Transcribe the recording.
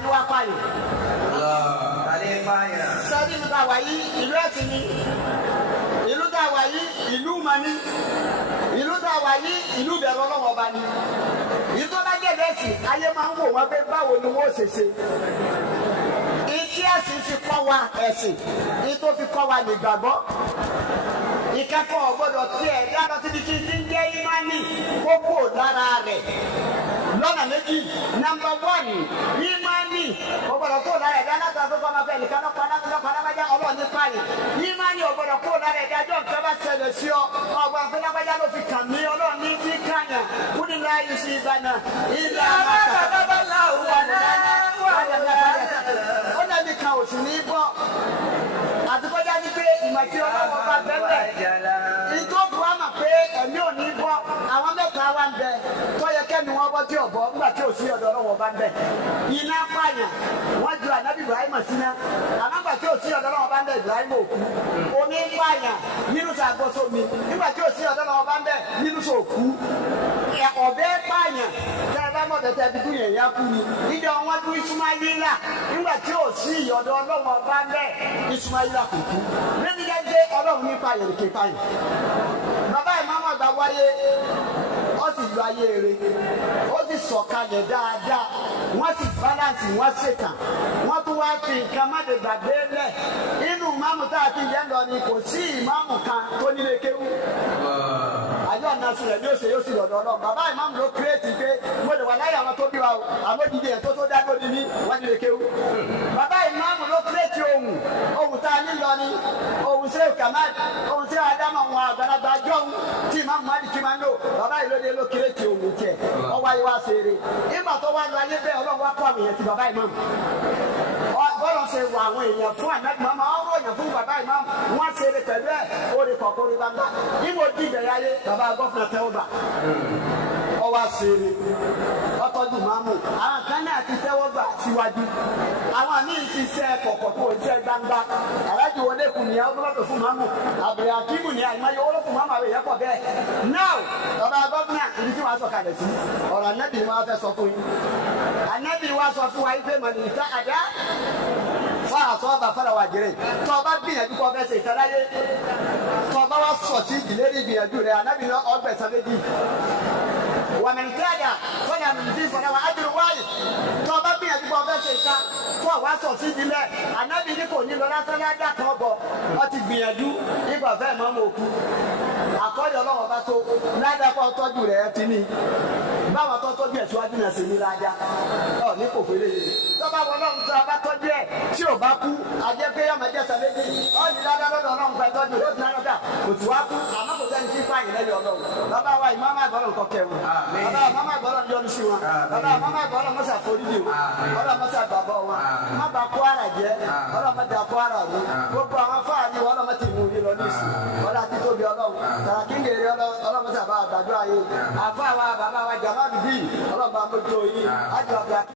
Tani wá pààyàn. Tani Payan. Sẹ́ni ìlú tá a wà yìí ìlú ẹ̀sìn ni. Ìlú tá a wà yìí ìlú ìmọ̀ ni. Ìlú tá a wà yìí ìlú ìbẹ̀rù Ọlọ́run ọba ni. Ìlú tó bá jẹ́ ẹ̀sìn ayé máa ń wò wọ́n pé báwo ni wọ́n ṣe ṣe. Ìtí ẹ̀sìn fi kọ́ wa ẹ̀sìn, ìtó fi kọ́ wa lè gbàgbọ́. Ìkẹ́kọ̀ọ́ gbọ́dọ̀ tiẹ̀ dáná síbi tí ń jẹ́ ìmánì kókó lára rẹ̀. Lọ́nà méjì, nọ́mbà 1, ìmánì ọgbọ́dọ̀ kó lára ẹ̀dá látà tó kọ́ máa fẹ́ nìkan lọ́pàá ọlọ́ọ̀ ní pààyàn. Ìmánì ọgbọ́dọ̀ kó lára ẹ̀dá jọ́ nǹkan bá ṣẹlẹ̀ sí ọ. Ọgbọ́n pé lágbájá ló fi kàn mí ọlọ́ọ̀ ní fi kàyàn. Kúni láyé sí ìbànú. Ilé ọlọ́ọ̀ni kan ò sì ní bọ́. Àtikọ́já ní pé ìmọ̀ tí ọlọ́wọ́ bá bẹ́ẹ̀ ìtòkù wa mà pé ẹ̀mí ò ní bọ́ àwọn mẹ́ta wa ń bẹ tó yẹ kẹ́mi wọn bọ́ tí ò bọ́ nígbà tí ò sí ọ̀dọ̀ ọlọ́wọ́ bá ń bẹ. Iná pààyàn wọ́n ju ànábì Ibrahim síná àmọ́ nígbà tí ò sí ọ̀dọ̀ ọlọ́wọ́ bá ń bẹ Ibrahim òkú. Omi pààyàn nínú sàgbọ́sọ mi nígbà tí ò sí ọ̀dọ̀ ọlọ́wọ́ bá ń bẹ nínú sòkú. Ọ̀bẹ pààyàn tẹ́ ẹ bá mọ̀ tẹ́tẹ́ bí kú yẹn yá kú ni. Ìjọ wọn dún Ismaila nígbà tí ò sí ọ̀dọ̀ ọlọ́wọ́ bá ń bẹ Ismaila kò kú. Níbi jẹ́ pé Ọlọ́run ní pààyàn kì í pààyàn. Bàbá Imam àgbà wáyé ó sì lu ayé rẹ̀ ó sì sọ̀kalẹ̀ dáadáa wọ́n sì balance wọ́n ṣèkà wọ́n tún wá fi nǹkan má lè gbàgbé lẹ̀ inú ìmáàmù tá a ti yẹn lọ ni kò sí ìmáàmù kan tó nílé kéwú. Àjọ ànásù rẹ̀ yóò ṣe yóò sì lọ́dọ̀ Ọlọ́run. Bàbá Imam ló kírètì pé mo lè wà láyé àwọn tó bí wa o àmójúdé ẹ̀ tó dágbó di ní wọ́n nílé kéwú. Bàbá Imam ló kírètì ohun tá a ní lọ ni ohun ṣe Kamal ohun ṣe Adamu wọn àgbàlagbà jọ̀hún tí Imam Maliki máa ń lò bàbá ìlóde ló kírètì ohun tiẹ̀ ọwọ́ ayé wa ṣe eré ìgbà tó wá lọ ayé bẹ́ẹ̀ Ọlọ́run wá kọ́ àwọn èèyàn ti bàbá Imam bọ́lá ṣe wọ àwọn èèyàn fún ànágbọ́n máa ń ròyìn fún bàbá Imam wọ́n ṣe eré pẹ̀lú ẹ̀ orí kọ̀ọ̀kan orí gbangba ìwọ dìbẹ̀ yáyé bàbá gọ́fìnà tẹ́wọ́ gbà ọwọ́ ṣe eré ọtọ́jú máàmù àwọn kan náà ti tẹ́wọ́ gbà síwájú àwọn míì ti ṣe kọ̀ọ̀kan tó ṣe gbangba alájú wọlé kù ní àwọn ọlọ́dọ̀ fún máàmù àbẹ̀rẹ̀ akíkù ní àyìnbá yọ wọlé fún máàmù àwọn èèyàn pọ̀ bẹ́ẹ̀ náà bàbá gọ́fìnà ibi tí wọ́n á sọ kalẹ̀ sí ọ̀rọ̀ anábì wọn fẹ́ sọ fún yín anábì wọn sọ fún wa yìí pé mọ̀lẹ́ ìta àdá fún àtọ́ba fọlọ́ wà jẹrẹ tọ́ba gbìyànjú kọ́ fẹ́ ṣe ìtàláyé tọ́ba wa sọ̀ sí ìdílé ní ìgbìyànjú rẹ̀ anábì náà ọgbẹ̀sán méjì ومن كاد فلا نجزي فلا أجر واحد tọ́ba gbìyànjú bọ́ fẹ́ ṣe ìka fún àwa sọ̀ sí ìdílé ànábì ní kò ní lọ lásán ládà kan bọ̀ ọ ti gbìyànjú nígbà fẹ́ mọ́ mọ́ òkú àkọ́lé Ọlọ́run bá tó ládà kọ́ tọ́jú rẹ̀ ti ní báwọn tó tọ́jú ẹ̀ síwájú náà ṣe ní ládà ọ ní kò fẹ́lẹ́ yìí tọ́ba wọn Ọlọ́run tó a bá tọ́jú ẹ̀ tí ò bá kú ajẹ́ pé yọ̀mọ̀ jẹ́ sàlẹ́jì ọ ní ládà lọ́dọ̀ Ọlọ́run pẹ́ tọ́jú rẹ̀ ó ti ládà kò tí wá kú àmọ́ kò sẹ́ni tí fáyìn lẹ́yìn Ọlọ́run bàbá wa Imam àgbọ̀rọ̀ nǹkan kẹrù bàbá Imam àgbọ̀rọ̀ yọnu sí wọn bàbá Imam àgbọ̀rọ̀ mọ́sà foríjì wọn Ọlọ́run mọ́sà gbàgbọ́ wọn má bà kwara jẹ́ Ọlọ́run má dà kwara wọn gbogbo àwọn fáàní wọn Ọlọ́run ti mú yín lọ ní ìsìn Ọlọ́run ti tóbi Ọlọ́run tàràkíngèrè Ọlọ́run mọ́sà bá àgbàdo ayé àfáà wa bàbá wa jàmbá bìbí Ọlọ́run bá mójú oyin ájọ àgbà.